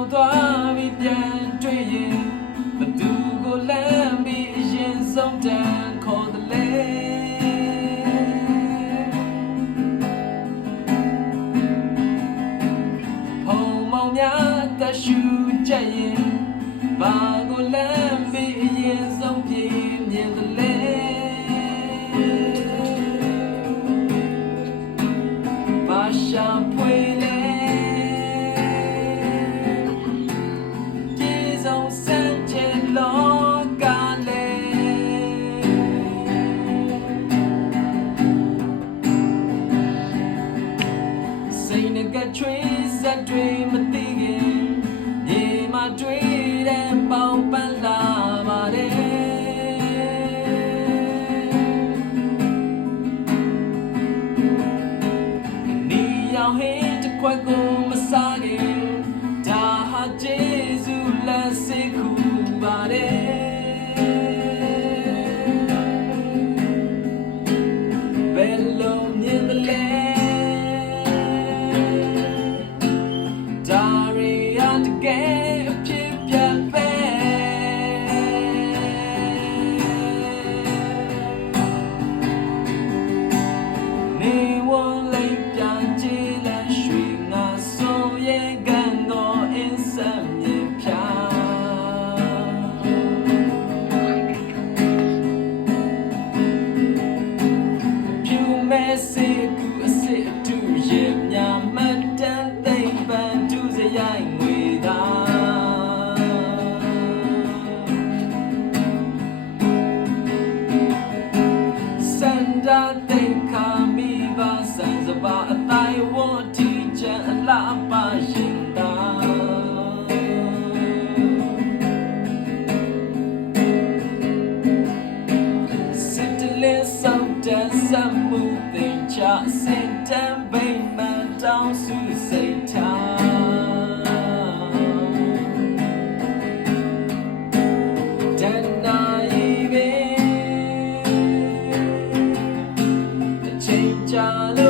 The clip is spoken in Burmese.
ရောက်သွားပြီးပြန်တွေ့ရင်ဘသူကိုလမ်းပြီးအရင်ဆုံးတန်ခေါ်တယ်လေဖုံမောင်များတရှူကြရင်ဘာကိုလမ်း ချွေးစက်တွေမသိခင်မြေမှာတွေ့တဲ့ပေါင်ပန်းလာပါတယ်နီယောင်ဟင်းတစ်ခွက်ကိုမစားခင် ချစင်တန်ဘိမန်တောင်းစုစိတ်ထားတန်နိုင်ပဲအချိန်ကြာလို့